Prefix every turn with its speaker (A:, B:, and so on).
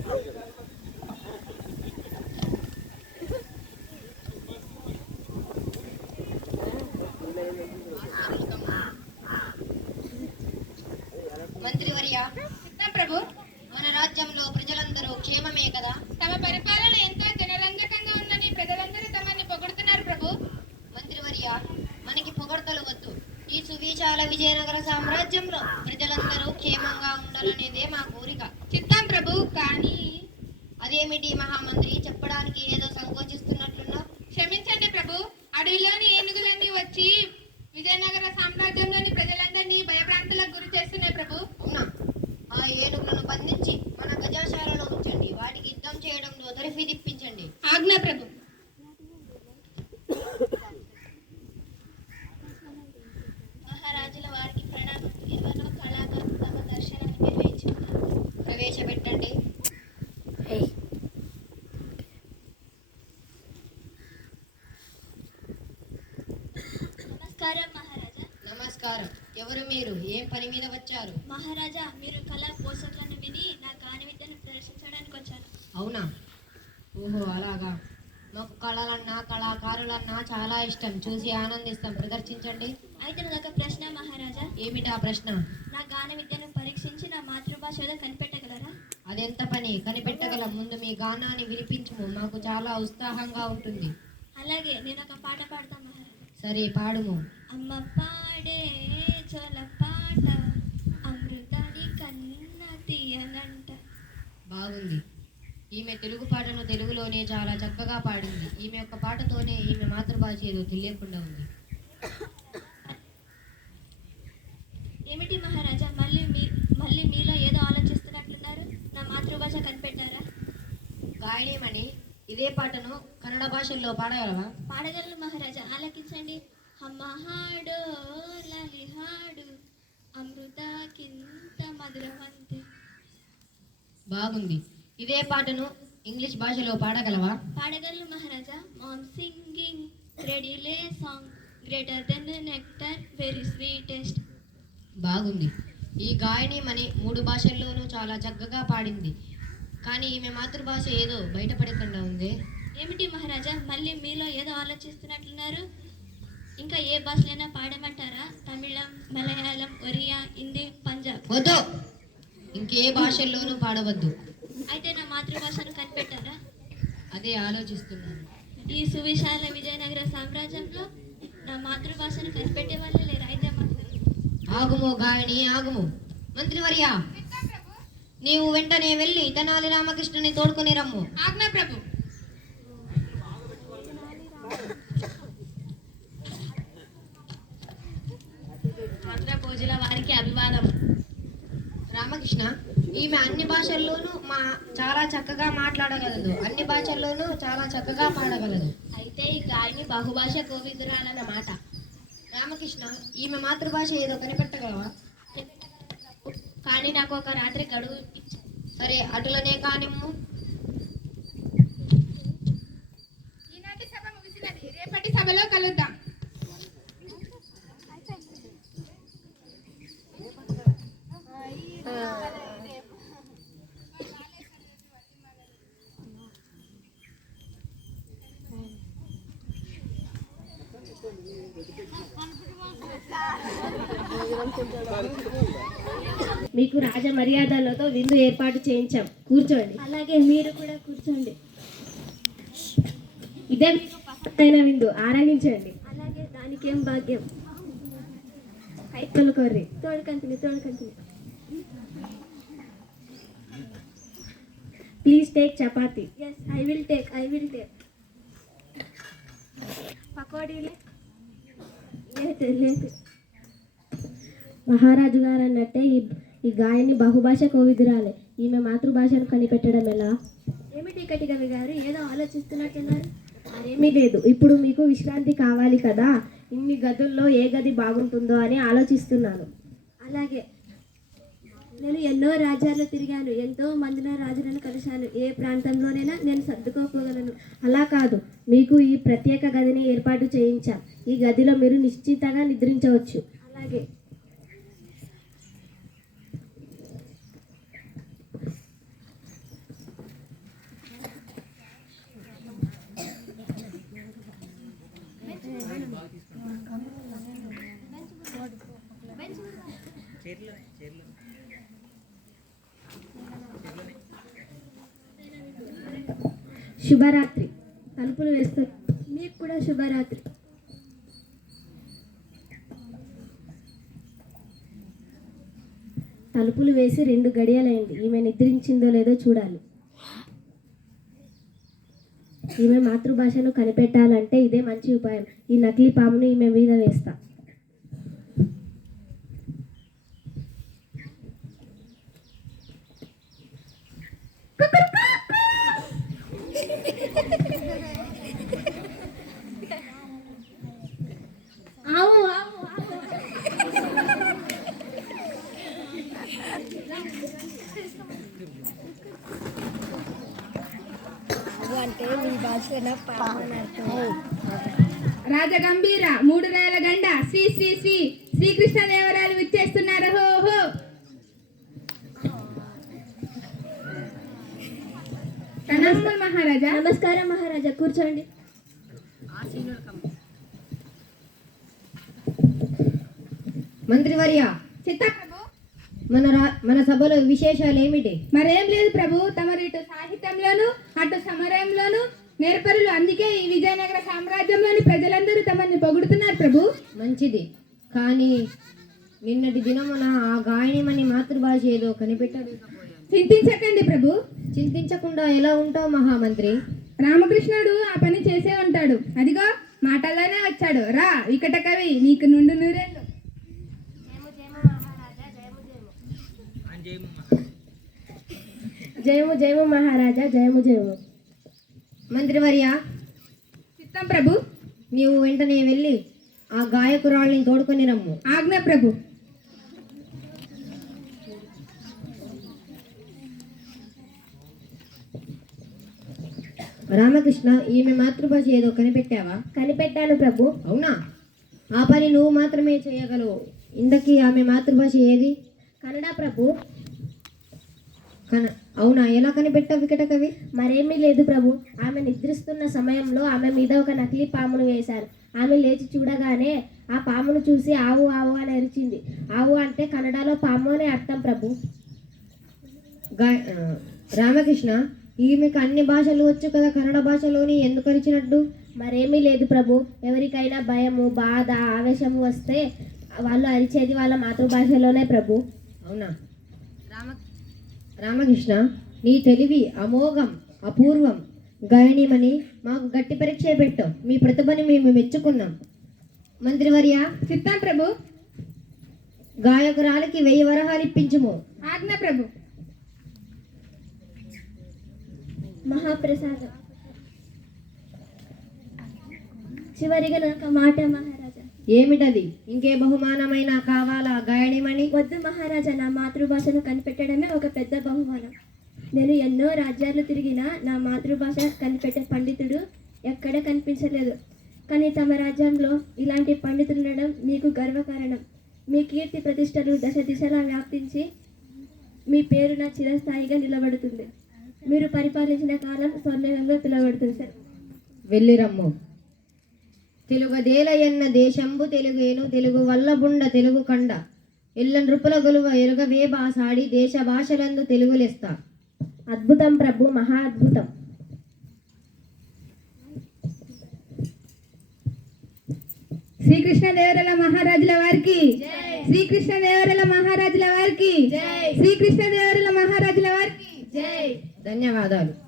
A: మంత్రివర్య, ప్రభు, మన రాజ్యంలో ప్రజలందరూ క్షేమమే కదా?
B: తమ పరిపాలన ఎంతో జనరంజకంగా ఉందని ప్రజలందరూ తమని పొగుడుతున్నారు ప్రభు.
A: మంత్రివర్య, మనకి పొగడ్తలు వద్దు. ఈ సువిశాల విజయనగర సామ్రాజ్యంలో ప్రజలందరూ క్షేమంగా ఉండాలనేదే మా కోరిక.
B: చిత్తం ప్రభు, కానీ
A: అదేమిటి మహామంత్రి, చెప్పడానికి ఏదో సంకోచిస్తున్నట్లున్నా?
B: క్షమించండి ప్రభు, అడవిలోని ఏనుగులన్నీ వచ్చి విజయనగర సామ్రాజ్యంలోని ప్రజలందరినీ భయభ్రాంతులకు గురి చేస్తున్నాయి ప్రభు.
A: అవునా? ఆ ఏనుగులను బంధించి మన గజాశాలలో ఉంచండి. వాటికి యుద్ధం చేయడంలో తరిఫీ తిప్పించండి.
B: ఆజ్ఞ ప్రభు.
A: మహారాజుల వారికి ప్రణామం. ఎవరో కళాకారు తమ దర్శనానికి ప్రవేశపెట్టండి.
C: నమస్కారం మహారాజా.
A: నమస్కారం. ఎవరు మీరు? ఏం పని మీద వచ్చారు?
C: మహారాజా, మీరు కళా పోషకులను విని నా గాన విద్యను ప్రదర్శించడానికి వచ్చాను.
A: అవునా? ఓహో, అలాగా. మాకు కళలన్నా కళాకారులన్నా చాలా ఇష్టం. చూసి ఆనందిస్తాం. ప్రదర్శించండి.
C: అయితే నాదొక ప్రశ్న మహారాజా.
A: ఏమిటా ప్రశ్న?
C: నా గాన విద్యను పరీక్షించి నా మాతృభాష ఏదో కనిపెట్టగలరా?
A: అదెంత పని? కనిపెట్టగలం. ముందు మీ గానాన్ని వినిపించుము. మాకు చాలా ఉత్సాహంగా ఉంటుంది.
C: అలాగే, నేను ఒక పాట పాడతాను మహారాజా.
A: సరే, పాడుము.
C: అమ్మ పాడే చోల పాట అమృతాని కన్న తీయనంట.
A: బాగుంది. ఈమె తెలుగు పాటను తెలుగులోనే చాలా చక్కగా పాడింది. ఈమె యొక్క పాటతోనే ఈమె మాతృభాష ఏదో తెలియకుండా ఉంది.
C: ఏమిటి మహారాజా, మళ్ళీ మీలో ఏదో ఆలోచిస్తున్నట్లున్నారు? నా మాతృభాష కనిపెట్టారా?
A: గాయనేమని ఇదే పాటను కన్నడ భాషల్లో పాడగలవా?
C: పాడగలను మహారాజా, ఆలకించండి. అమ్మ హాడో లాలి హాడు అమృతకింత మధురవంతే.
A: బాగుంది. ఇదే పాటను ఇంగ్లీష్ భాషలో పాడగలవా?
C: పాడగలను మహారాజా. మామ్ సింగింగ్ రెడీలే song greater then nectar very sweetest.
A: బాగుంది. ఈ గాయని మని 3 భాషల్లోనూ చాలా చక్కగా పాడింది. కానీ ఈమె మాతృభాష ఏదో బయటపడకుండా ఉంది.
C: ఏమిటి మహారాజా, మళ్ళీ మీలో ఏదో ఆలోచిస్తున్నట్లున్నారు? ఇంకా ఏ భాషలైనా పాడమంటారా? తమిళం, మలయాళం, ఒరియా, హిందీ, పంజాబ్.
A: వద్దు, ఇంకే భాషల్లోనూ పాడవద్దు.
C: అయితే నా మాతృభాషను కనిపెట్టారా?
A: అదే ఆలోచిస్తున్నాను.
C: ఈ సువిశాల విజయనగర సామ్రాజ్యంలో నా మాతృభాషను కనిపెట్టే వాళ్ళే లేరు. అయితే
A: ఆగుము గాయని, ఆగుము. మంత్రివర్య, నీవు వెంటనే వెళ్ళి తెనాలి రామకృష్ణని తోడుకొని రమ్ము.
B: ఆజ్ఞ ప్రభు.
A: భోజుల వారికి అభివాదం. రామకృష్ణ, ఈమె అన్ని భాషల్లోనూ చాలా చక్కగా మాట్లాడగలదు. అన్ని భాషల్లోనూ చాలా చక్కగా పాడగలదు.
C: అయితే ఈ గాయని బహుభాష కోవిదురాలన్నమాట.
A: రామకృష్ణ, ఈమె మాతృభాష ఏదో కనిపెట్టగలవా?
C: కానీ నాకు ఒక రాత్రి గడువు.
A: సరే, అటులనే కానిమ్ము.
B: ఈనాటి సభ ముగిసినది. రేపటి సభలో కలుద్దాం.
D: మీకు రాజ మర్యాదలతో విందు ఏర్పాటు చేయించాం. కూర్చోండి.
C: అలాగే, మీరు కూడా కూర్చోండి.
D: ఇదే మీకు పసందైన విందు, ఆరగించండి.
C: అలాగే, దానికేం భాగ్యం.
D: కైతలు కొర్రి
C: తోడుకంతిని.
D: Please take chapati.
C: Yes, I will take. పకోడీలే లేదు.
D: మహారాజు గారు అన్నట్టే ఈ గాయని బహుభాష కోవిదురాలే. ఈమె మాతృభాషను కనిపెట్టడం ఎలా?
C: ఏమిటి కటికవి గారు, ఏదో ఆలోచిస్తున్నట్టున్నారు?
D: మరేమీ లేదు. ఇప్పుడు మీకు విశ్రాంతి కావాలి కదా, ఇన్ని గదుల్లో ఏ గది బాగుంటుందో అని ఆలోచిస్తున్నాను.
C: అలాగే, నేను ఎన్నో రాజ్యాల్లో తిరిగాను. ఎంతో మందిన రాజులను కలిశాను. ఏ ప్రాంతంలోనైనా నేను సర్దుకోపోగలను.
D: అలా కాదు, మీకు ఈ ప్రత్యేక గదిని ఏర్పాటు చేయించాం. ఈ గదిలో మీరు నిశ్చితంగా నిద్రించవచ్చు.
C: అలాగే,
D: శుభరాత్రి. తలుపులు వేస్తూ మీకు కూడా శుభరాత్రి. తలుపులు వేసి 2 గడియలైంది. ఈమె నిద్రించిందో లేదో చూడాలి. ఈమె మాతృభాషను కనిపెట్టాలంటే ఇదే మంచి ఉపాయం. ఈ నకిలీ పామును ఈమె మీద వేస్తా. ఆవు ఆవు అంటే మీ భాషలో
B: రాజగంభీర 3 రేల గండ శ్రీ శ్రీ శ్రీ శ్రీకృష్ణదేవరాయలు విచ్చేస్తున్నారు. హో హో. ప్రణామములు మహారాజా.
D: నమస్కారం మహారాజా, కూర్చోండి.
A: మంత్రివర్య,
B: చిత్త ప్రభు.
A: మన సభలో విశేషాలు ఏమిటి?
B: మరేం లేదు ప్రభు, తమరు ఇటు సాహిత్యంలోను అటు సమరంలోను నేర్పరులు. అందుకే ఈ విజయనగర సామ్రాజ్యంలోని ప్రజలందరూ తమని పొగుడుతున్నారు ప్రభు.
A: మంచిది, కానీ నిన్నటి దినమున ఆ గాయనిమని మాతృభాష ఏదో కనిపెట్టలేకపోయాను.
B: చింతించకండి ప్రభు.
A: చింతించకుండా ఎలా ఉంటావు మహామంత్రి?
B: రామకృష్ణుడు ఆ పని చేసే ఉంటాడు. అదిగో మాటల్లోనే వచ్చాడు. రా వికట కవి, నీకు నుండు నూరేళ్ళు.
D: జయము జయము మహారాజా, జయము జయము.
A: మంత్రివర్య,
B: చిత్తం ప్రభు.
A: నీవు వెంటనే వెళ్ళి ఆ గాయకురాళ్ళని తోడుకొని రమ్ము.
B: ఆజ్ఞ ప్రభు.
A: రామకృష్ణ, ఈమె మాతృభాష ఏదో కనిపెట్టావా?
D: కనిపెట్టాను ప్రభు.
A: అవునా? ఆ పని నువ్వు మాత్రమే చేయగలవు. ఇంతకీ ఆమె మాతృభాష ఏది?
D: కన్నడ ప్రభు.
A: అవునా? ఎలా కనిపెట్టావు వికట కవి?
D: మరేమీ లేదు ప్రభు. ఆమె నిద్రిస్తున్న సమయంలో ఆమె మీద ఒక నకిలీ పామును వేశారు. ఆమె లేచి చూడగానే ఆ పామును చూసి ఆవు ఆవు అని అరిచింది. ఆవు అంటే కన్నడలో పాము అనే అర్థం ప్రభు.
A: రామకృష్ణ, ఈమెకు అన్ని భాషలు వచ్చు కదా, కన్నడ భాషలోని ఎందుకు అరిచినట్టు?
D: మరేమీ లేదు ప్రభు. ఎవరికైనా భయము, బాధ, ఆవేశము వస్తే వాళ్ళు అరిచేది వాళ్ళ మాతృభాషలోనే ప్రభు.
A: అవునా? రామకృష్ణ, నీ తెలివి అమోఘం, అపూర్వం. గాయనిమని మాకు గట్టి పరీక్ష పెట్టావు. మీ ప్రతిభని మేము మెచ్చుకున్నాం. మంత్రివర్య,
B: చిత్తం ప్రభు.
A: గాయకురాలకి 1000 వరహాలు ఇప్పించుము.
B: ఆజ్ఞ ప్రభు.
D: మహాప్రసాదం. చివరిగా నాకు మాట మహారాజా.
A: ఏమిటది? ఇంకే బహుమానమైనా కావాలా గాయనిమని?
D: వద్దు మహారాజా, నా మాతృభాషను కనిపెట్టడమే ఒక పెద్ద బహుమానం. నేను ఎన్నో రాజ్యాలు తిరిగినా నా మాతృభాష కనిపెట్టే పండితుడు ఎక్కడ కనిపించలేదు. కానీ తమ రాజ్యంలో ఇలాంటి పండితులు ఉండడం మీకు గర్వకారణం. మీ కీర్తి ప్రతిష్టలు దశ దిశలా వ్యాప్తించి మీ పేరు నా చిరస్థాయిగా నిలబడుతుంది. మీరు పరిపాలించిన కాలం స్వర్ణంగా పిలువబడుతుంది సార్.
A: వెళ్ళిరమ్ము. తెలుగదేల ఎన్న దేశంబు తెలుగేను, తెలుగు వల్లబుండ తెలుగు కండ, ఎల్ల నృపుల గొలువ ఎరుగవే బాసాడి, దేశ భాషలందు తెలుగులెస్తా.
D: అద్భుతం ప్రభు, మహా అద్భుతం.
B: శ్రీకృష్ణదేవరాయల మహారాజుల వారికి, శ్రీకృష్ణదేవరాయల మహారాజుల వారికి, శ్రీకృష్ణదేవరాయల మహారాజుల వారికి.
A: ధన్యవాదాలు.